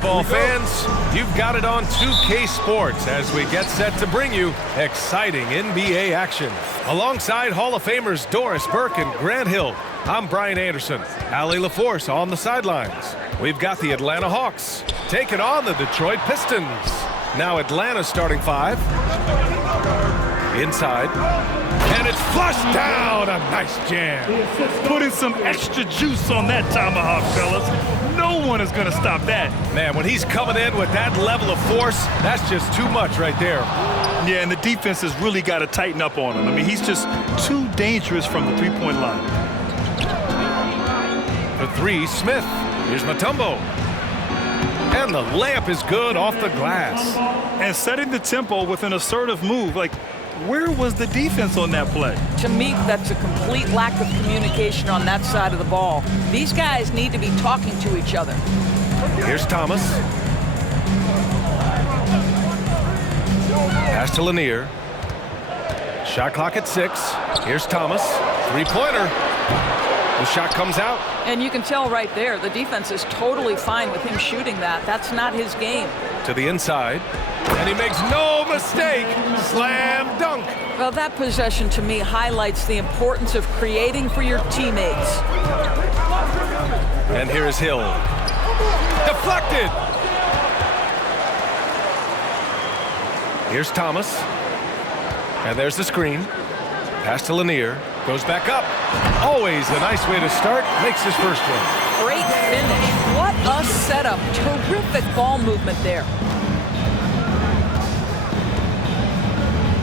Ball fans, you've got it on 2K Sports as we get set to bring you exciting NBA action. Alongside Hall of Famers Doris Burke and Grant Hill, I'm Brian Anderson. Allie LaForce on the sidelines. We've got the Atlanta Hawks taking on the Detroit Pistons. Now Atlanta's starting five. Inside. And it's flushed down. A nice jam. Putting some extra juice on that tomahawk, fellas. No one is going to stop that. Man, when he's coming in with that level of force, that's just too much right there. Yeah, and the defense has really got to tighten up on him. I mean, he's just too dangerous from the three-point line. For three, Smith. Here's Mutombo. And the layup is good off the glass. And setting the tempo with an assertive move. Like, where was the defense on that play? To me, that's a complete lack of communication on that side of the ball. These guys need to be talking to each other. Here's Thomas. Pass to Lanier. Shot clock at 6. Here's Thomas. Three-pointer. The shot comes out. And you can tell right there, the defense is totally fine with him shooting that. That's not his game. To the inside. And he makes no mistake. Slam dunk. Well, that possession to me highlights the importance of creating for your teammates. And here is Hill. Deflected. Here's Thomas. And there's the screen. Pass to Lanier. Goes back up. Always a nice way to start. Makes his first one. Great finish. What a setup. Terrific ball movement there.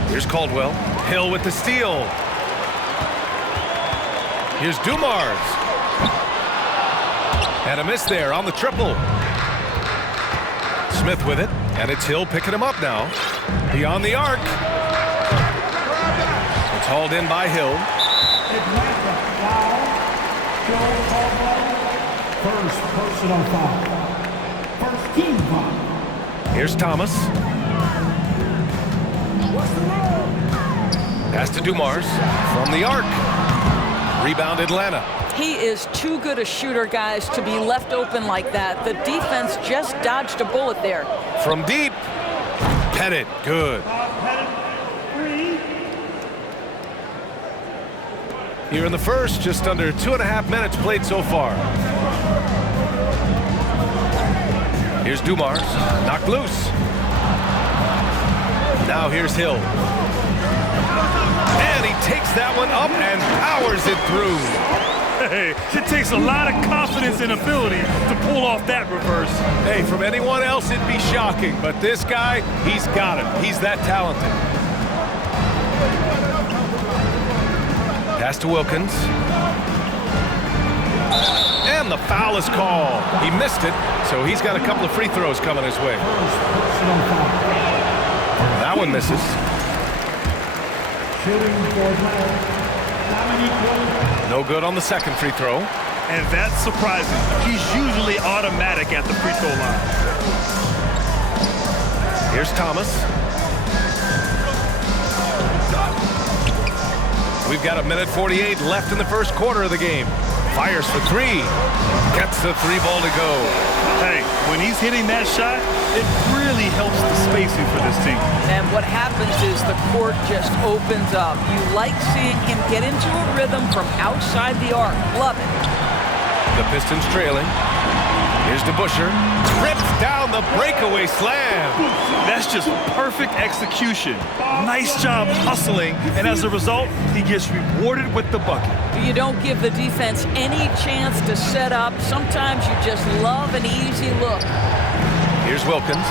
Here's Caldwell. Hill with the steal. Here's Dumars. And a miss there on the triple. Smith with it. And it's Hill picking him up now. Beyond the arc. It's hauled in by Hill. First personal foul. First team foul. Here's Thomas. Pass to Dumars from the arc. Rebound Atlanta. He is too good a shooter, guys, to be left open like that. The defense just dodged a bullet there. From deep. Pettit. Good. Here in the first, just under 2.5 minutes played so far. Here's Dumars. Knocked loose. Now here's Hill. And he takes that one up and powers it through. Hey, it takes a lot of confidence and ability to pull off that reverse. Hey, from anyone else, it'd be shocking. But this guy, he's got it. He's that talented. Pass to Wilkins. And the foul is called. He missed it, so he's got a couple of free throws coming his way. That one misses. No good on the second free throw. And that's surprising. He's usually automatic at the free throw line. Here's Thomas. We've got 1:48 left in the first quarter of the game. Fires for three. Gets the three ball to go. Hey, when he's hitting that shot, it really helps the spacing for this team. And what happens is the court just opens up. You like seeing him get into a rhythm from outside the arc. Love it. The Pistons trailing. Here's DeBusschere. Rips down the breakaway slam. That's just perfect execution. Nice job hustling, and as a result, he gets rewarded with the bucket. You don't give the defense any chance to set up. Sometimes you just love an easy look. Here's Wilkins.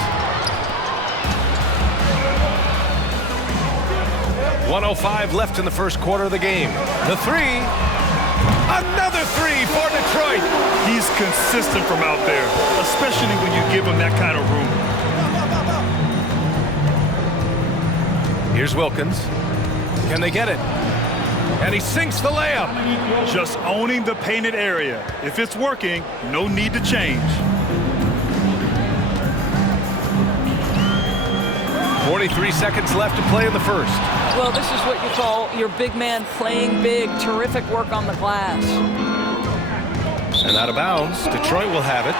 1:05 left in the first quarter of the game. The three. Another three for Detroit. He's consistent from out there, especially when you give him that kind of room. Here's Wilkins. Can they get it? And he sinks the layup. Just owning the painted area. If it's working, no need to change. 43 seconds left to play in the first. Well, this is what you call your big man playing big. Terrific work on the glass. And out of bounds, Detroit will have it.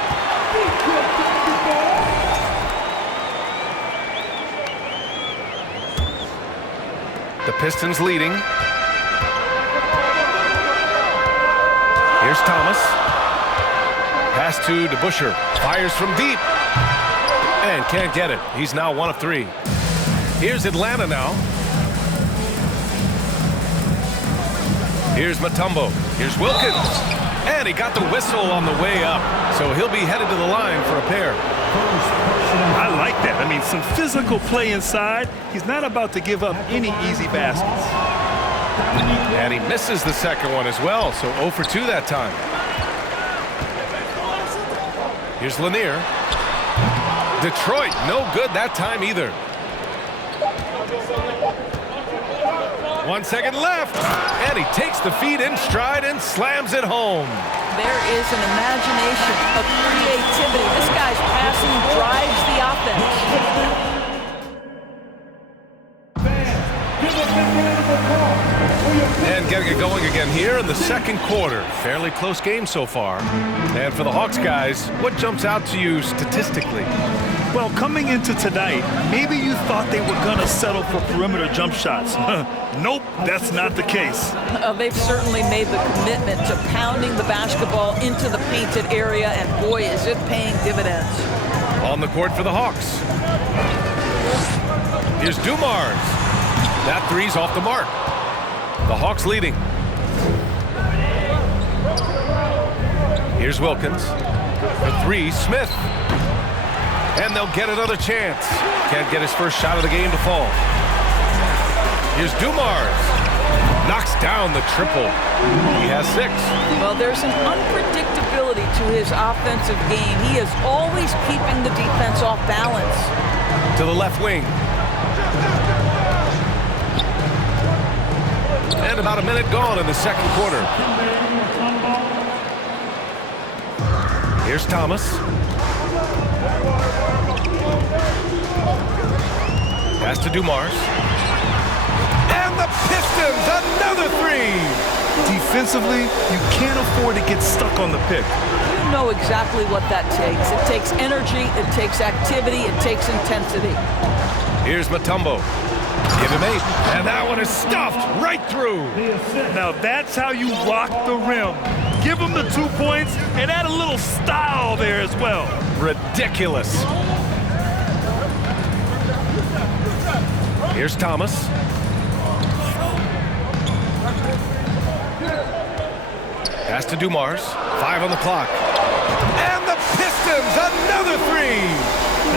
The Pistons leading. Here's Thomas. Pass to DeBusschere. Fires from deep. And can't get it. He's now 1 of 3. Here's Atlanta now. Here's Mutombo. Here's Wilkins. And he got the whistle on the way up. So he'll be headed to the line for a pair. I like that. I mean, some physical play inside. He's not about to give up any easy baskets. And he misses the second one as well. So 0 for 2 that time. Here's Lanier. Detroit, no good that time either. 1 second left. And he takes the feed in stride and slams it home. There is an imagination, a creativity. This guy's passing drives the offense. And getting it going again here in the second quarter. Fairly close game so far. And for the Hawks guys, what jumps out to you statistically? Well, coming into tonight, maybe you thought they were going to settle for perimeter jump shots. Nope, that's not the case. They've certainly made the commitment to pounding the basketball into the painted area, and boy, is it paying dividends. On the court for the Hawks. Here's Dumars. That three's off the mark. The Hawks leading. Here's Wilkins. The three, Smith. And they'll get another chance. Can't get his first shot of the game to fall. Here's Dumars. Knocks down the triple. He has 6. Well, there's an unpredictability to his offensive game. He is always keeping the defense off balance. To the left wing. And about a minute gone in the second quarter. Here's Thomas. Pass to Dumars. And the Pistons, another 3. Defensively, you can't afford to get stuck on the pick. You know exactly what that takes. It takes energy, it takes activity, it takes intensity. Here's Mutombo. Give him 8. And that one is stuffed right through. Now that's how you rock the rim. Give him the 2 points and add a little style there as well. Ridiculous. Here's Thomas. Pass to Dumars. 5 on the clock. And the Pistons, another 3.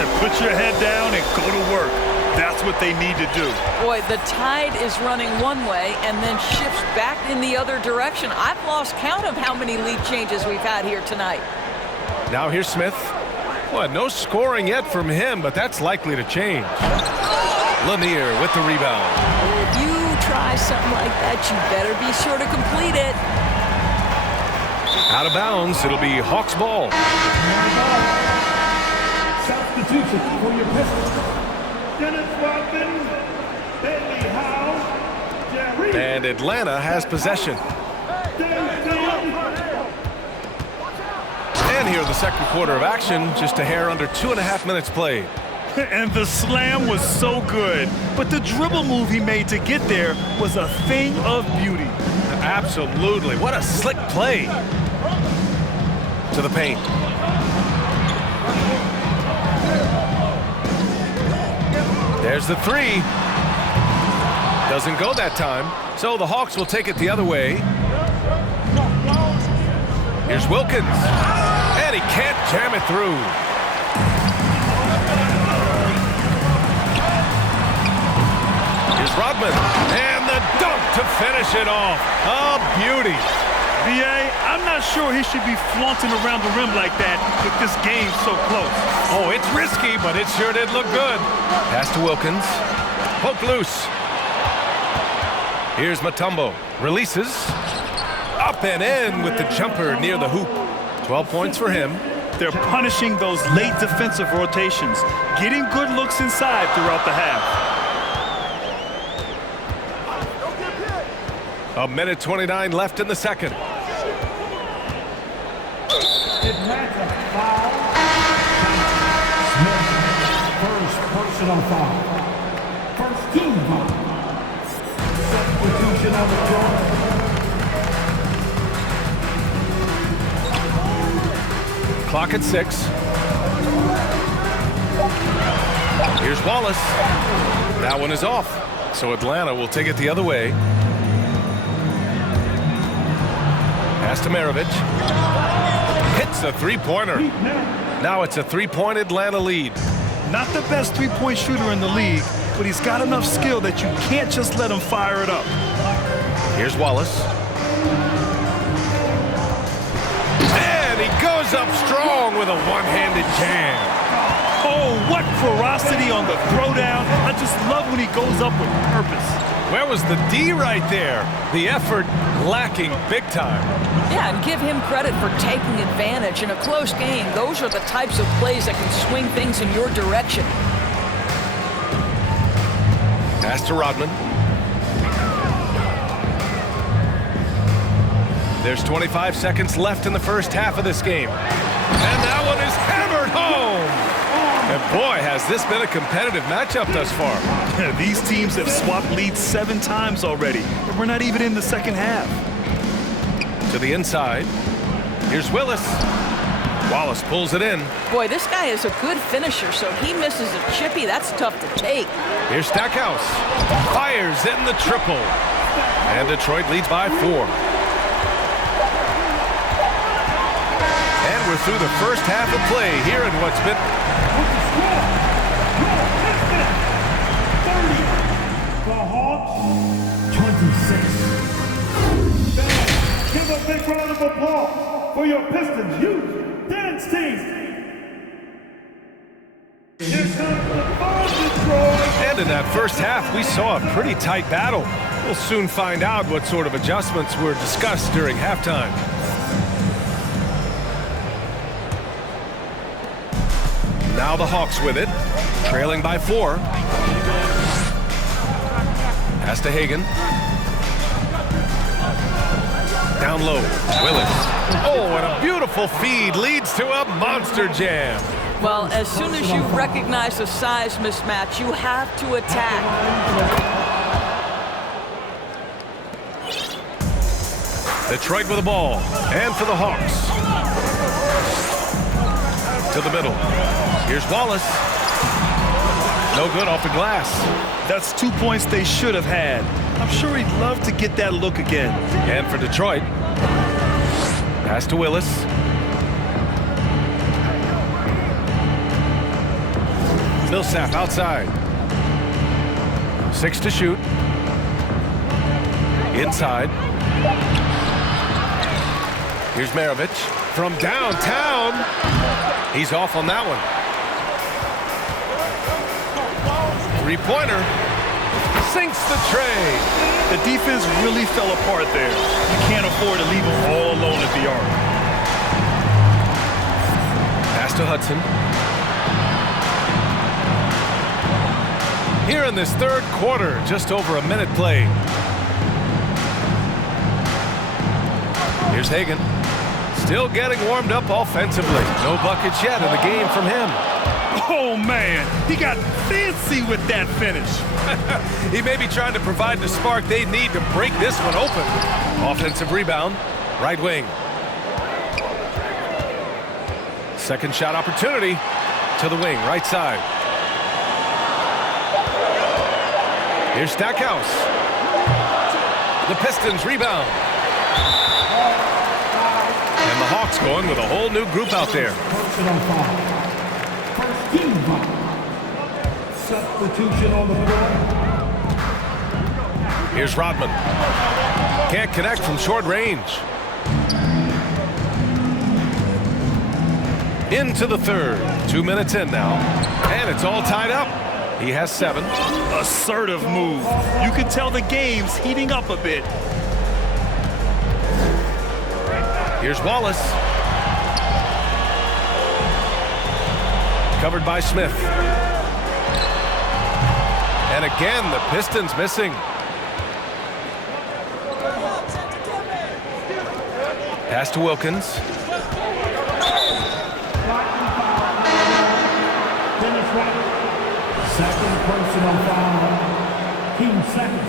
And put your head down and go to work. That's what they need to do. Boy, the tide is running one way and then shifts back in the other direction. I've lost count of how many lead changes we've had here tonight. Now here's Smith. Well, no scoring yet from him, but that's likely to change. Lanier with the rebound. If you try something like that, you better be sure to complete it. Out of bounds, it'll be Hawks ball. Substitution for your Pistons. And Atlanta has possession. And here in the second quarter of action, just a hair under 2.5 minutes played. And the slam was so good, but the dribble move he made to get there was a thing of beauty. Absolutely. What a slick play. To the paint. There's the 3. Doesn't go that time. So the Hawks will take it the other way. Here's Wilkins. And he can't jam it through. Here's Rodman. And the dunk to finish it off. A beauty. B.A., I'm not sure he should be flaunting around the rim like that with this game so close. Oh, it's risky, but it sure did look good. Pass to Wilkins. Poke loose. Here's Mutombo. Releases. Up and in with the jumper near the hoop. 12 points for him. They're punishing those late defensive rotations, getting good looks inside throughout the half. 1:29 left in the second. Atlanta foul. Smith, first personal foul. First team foul. Substitution on the floor. Clock at 6. Here's Wallace. That one is off. So Atlanta will take it the other way. Pass to Maravich. Hits a three-pointer. Now it's a three-point Atlanta lead. Not the best three-point shooter in the league, but he's got enough skill that you can't just let him fire it up. Here's Wallace. And he goes up strong with a one-handed jam. Oh, what ferocity on the throwdown. I just love when he goes up with purpose. Where was the D right there? The effort lacking big time. Yeah, and give him credit for taking advantage in a close game. Those are the types of plays that can swing things in your direction. Pass to Rodman. There's 25 seconds left in the first half of this game. And that one is hammered home. And boy, has this been a competitive matchup thus far. These teams have swapped leads 7 times already, and we're not even in the second half. To the inside. Here's Willis. Wallace pulls it in. Boy, this guy is a good finisher, so he misses a chippy. That's tough to take. Here's Stackhouse. Fires in the triple. And Detroit leads by 4. And we're through the first half of play here in what's been... The Hawks, 26. Give a big round of applause for your Pistons youth dance team. Here comes the ball, Detroit. And in that first half, we saw a pretty tight battle. We'll soon find out what sort of adjustments were discussed during halftime. Now the Hawks with it, trailing by 4. Pass to Hagan. Down low, Willis. Oh, and a beautiful feed leads to a monster jam. Well, as soon as you recognize a size mismatch, you have to attack. Detroit with the ball, and for the Hawks. To the middle. Here's Wallace. No good off the glass. That's 2 points they should have had. I'm sure he'd love to get that look again. And for Detroit. Pass to Willis. Millsap outside. 6 to shoot. Inside. Here's Maravich from downtown. He's off on that one. Three-pointer. Sinks the tray. The defense really fell apart there. You can't afford to leave them all alone at the arc. Pass to Hudson. Here in this third quarter, just over a minute played. Here's Hagan. Still getting warmed up offensively. No buckets yet in the game from him. Oh, man. He got fancy with that finish. He may be trying to provide the spark they need to break this one open. Offensive rebound, right wing. Second shot opportunity to the wing, right side. Here's Stackhouse. The Pistons rebound. And the Hawks going with a whole new group out there. Personal foul. First team foul. Substitution on the floor. Here's Rodman. Can't connect from short range. Into the third. 2 minutes in now. And it's all tied up. He has 7. Assertive move. You can tell the game's heating up a bit. Here's Wallace. Covered by Smith. And again, the Pistons missing. Pass to Wilkins. Finish right. Second personal foul. Team second.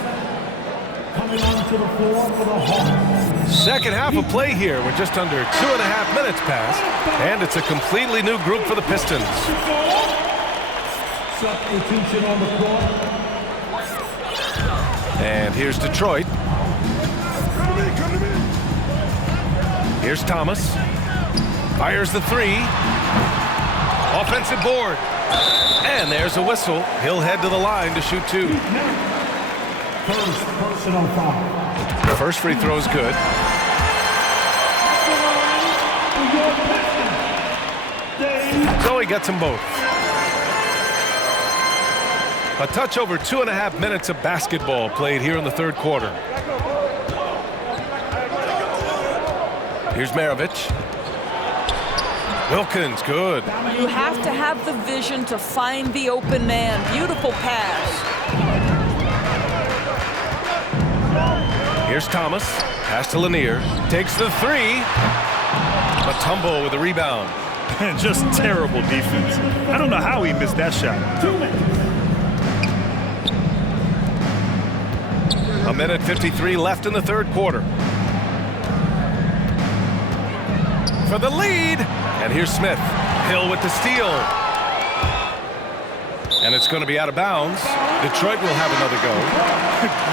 Coming onto the floor for the Hawks. Second half of play here with just under 2.5 minutes passed, and it's a completely new group for the Pistons. Substitution on the floor. And here's Detroit. Here's Thomas. Fires the three. Offensive board. And there's a whistle. He'll head to the line to shoot two. First personal foul. The first free throw is good. So he gets them both. A touch over 2.5 minutes of basketball played here in the third quarter. Here's Maravich. Wilkins, good. You have to have the vision to find the open man. Beautiful pass. Here's Thomas. Pass to Lanier. Takes the three. Mutombo with a rebound. Just terrible defense. I don't know how he missed that shot. 2 minutes. A minute 53 left in the third quarter. For the lead. And here's Smith. Hill with the steal. And it's going to be out of bounds. Detroit will have another go.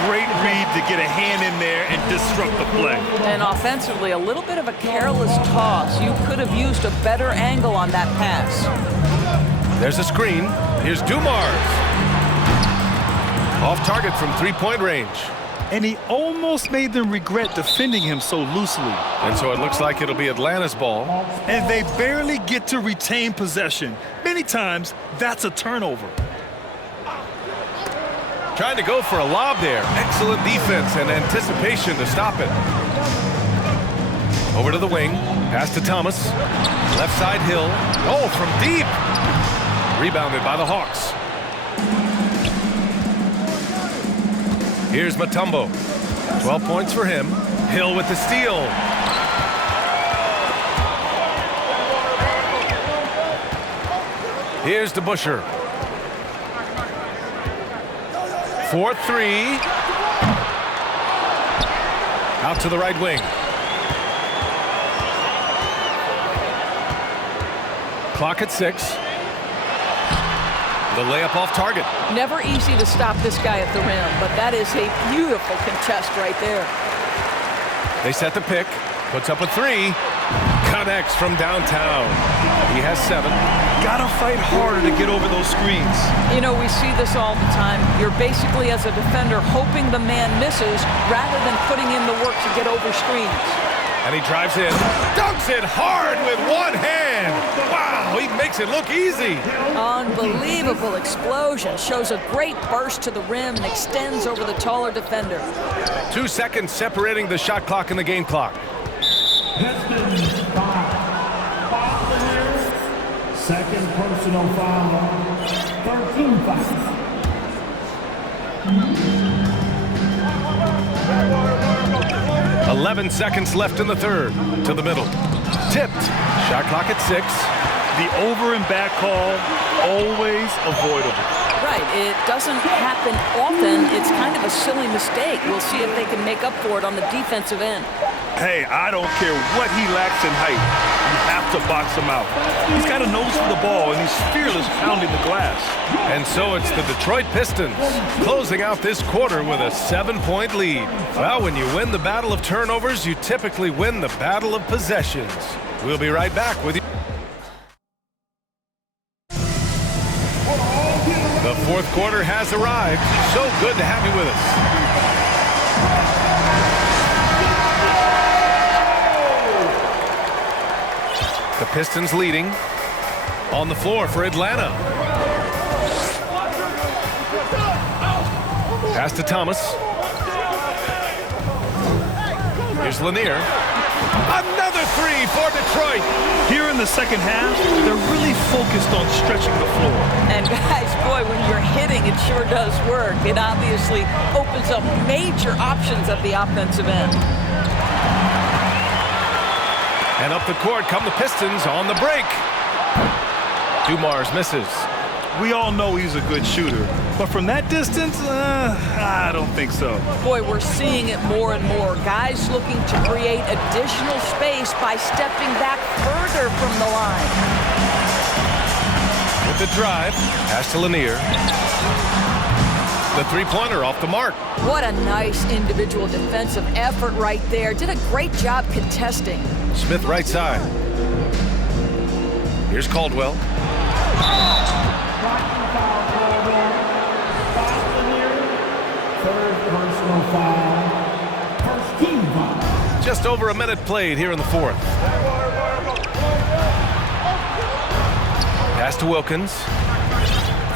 Great read to get a hand in there and disrupt the play. And offensively, a little bit of a careless toss. You could have used a better angle on that pass. There's a screen. Here's Dumars. Off target from three-point range. And he almost made them regret defending him so loosely. And so it looks like it'll be Atlanta's ball. And they barely get to retain possession. Many times, that's a turnover. Trying to go for a lob there. Excellent defense and anticipation to stop it. Over to the wing. Pass to Thomas. Left side Hill. Oh, from deep. Rebounded by the Hawks. Here's Mutombo. 12 points for him. Hill with the steal. Here's DeBuscher. 4-3. Out to the right wing. Clock at 6. The layup off target. Never easy to stop this guy at the rim, but that is a beautiful contest right there. They set the pick. Puts up a three. Connects from downtown. He has 7. Gotta fight harder to get over those screens. You know, we see this all the time. You're basically, as a defender, hoping the man misses rather than putting in the work to get over screens. And he drives in. Dunks it hard with one hand. Wow, he makes it look easy. Unbelievable explosion. Shows a great burst to the rim and extends over the taller defender. 2 seconds separating the shot clock and the game clock. Pistons 5. Foul here. Second personal foul. 13 foul. 11 seconds left in the third. To the middle. Tipped. Shot clock at 6. The over and back call, always avoidable. Right, it doesn't happen often. It's kind of a silly mistake. We'll see if they can make up for it on the defensive end. Hey, I don't care what he lacks in height. You have to box him out. He's got a nose for the ball, and he's fearless pounding the glass. And so it's the Detroit Pistons closing out this quarter with a 7-point lead. Well, when you win the battle of turnovers, you typically win the battle of possessions. We'll be right back with you. The fourth quarter has arrived. So good to have you with us. The Pistons leading. On the floor for Atlanta. Pass to Thomas. Here's Lanier. Another three for Detroit. Here in the second half, they're really focused on stretching the floor. And guys, boy, when you're hitting, it sure does work. It obviously opens up major options at the offensive end. And up the court come the Pistons on the break. Dumars misses. We all know he's a good shooter, but from that distance, I don't think so. Boy, we're seeing it more and more. Guys looking to create additional space by stepping back further from the line. With the drive, pass to Lanier. The three-pointer off the mark. What a nice individual defensive effort right there. Did a great job contesting. Smith right side. Here's Caldwell. Third personal foul. First team foul. Just over a minute played here in the fourth. Pass to Wilkins.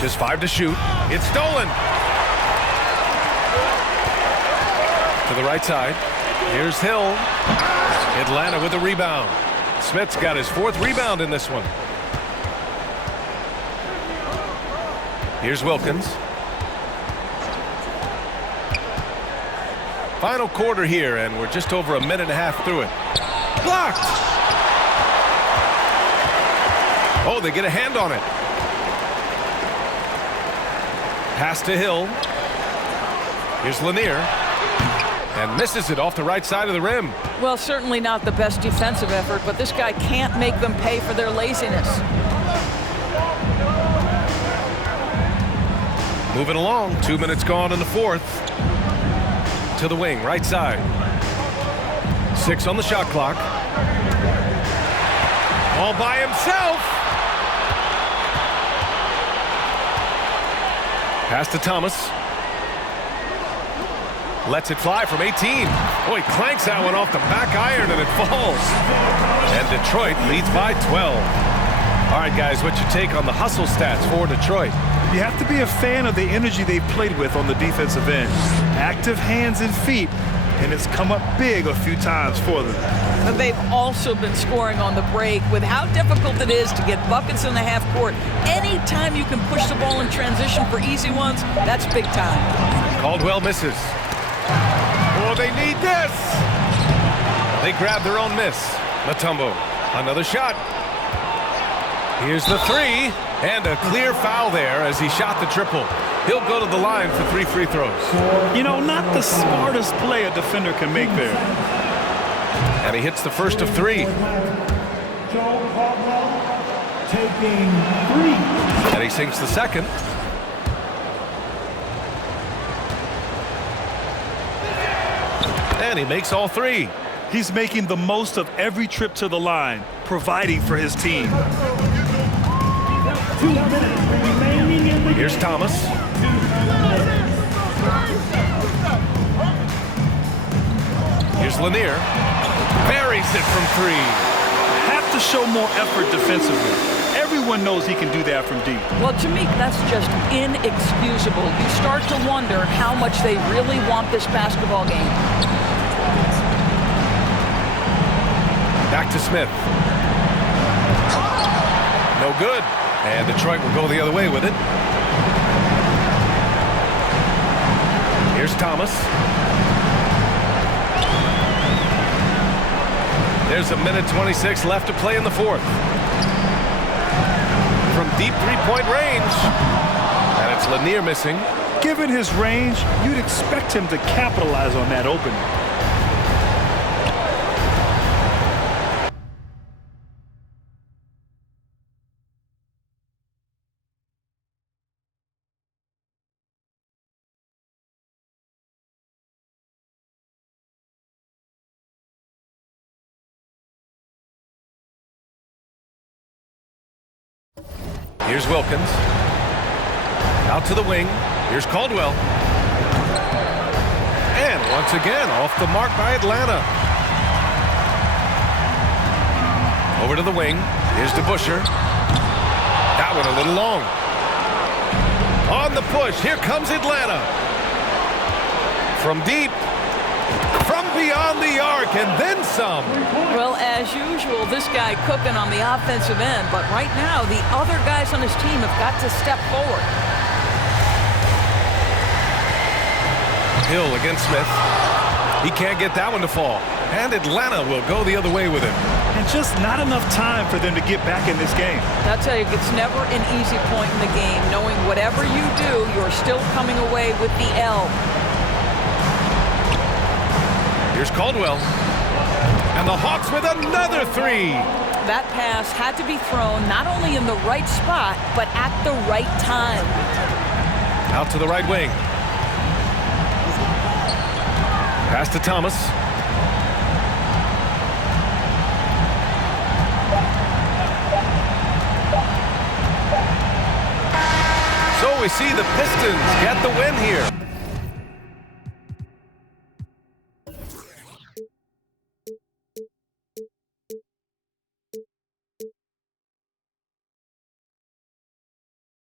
Just 5 to shoot. It's stolen. To the right side. Here's Hill. Atlanta with a rebound. Smith's got his 4th rebound in this one. Here's Wilkins. Final quarter here, and we're just over a minute and a half through it. Blocked! Oh, they get a hand on it. Pass to Hill. Here's Lanier. And misses it off the right side of the rim. Well, certainly not the best defensive effort, but this guy can't make them pay for their laziness. Moving along, 2 minutes gone in the fourth. To the wing, right side. 6 on the shot clock. All by himself. Pass to Thomas. Lets it fly from 18. Oh, he clanks that one off the back iron and it falls. And Detroit leads by 12. All right, guys, what's your take on the hustle stats for Detroit? You have to be a fan of the energy they've played with on the defensive end. Active hands and feet, and it's come up big a few times for them. But they've also been scoring on the break. With how difficult it is to get buckets in the half court, anytime you can push the ball in transition for easy ones, that's big time. Caldwell misses. Oh, they need this. They grab their own miss. Mutombo, another shot. Here's the 3, and a clear foul there as he shot the triple. He'll go to the line for 3 free throws. You know, not the smartest play a defender can make there. And he hits the first of 3. Joe Caldwell taking 3. And he sinks the second. And he makes all 3. He's making the most of every trip to the line, providing for his team. 2 minutes remaining in the Here's Thomas. Here's Lanier. Buries it from 3. Have to show more effort defensively. Everyone knows he can do that from deep. Well, to me, that's just inexcusable. You start to wonder how much they really want this basketball game. Back to Smith. No good. And Detroit will go the other way with it. Here's Thomas. There's a minute 26 left to play in the fourth. From deep three-point range. And it's Lanier missing. Given his range, you'd expect him to capitalize on that opening. Here's Wilkins. Out to the wing. Here's Caldwell. And once again, off the mark by Atlanta. Over to the wing. Here's DeBuscher. That one a little long. On the push. Here comes Atlanta. From deep. From beyond the arc, and then some. Well, as usual, this guy cooking on the offensive end, but right now, the other guys on his team have got to step forward. Hill against Smith. He can't get that one to fall. And Atlanta will go the other way with him. and just not enough time for them to get back in this game. I'll tell you, it's never an easy point in the game, knowing whatever you do, you're still coming away with the L. Here's Caldwell. And the Hawks with another three. That pass had to be thrown not only in the right spot, but at the right time. Out to the right wing. Pass to Thomas. So we see the Pistons get the win here.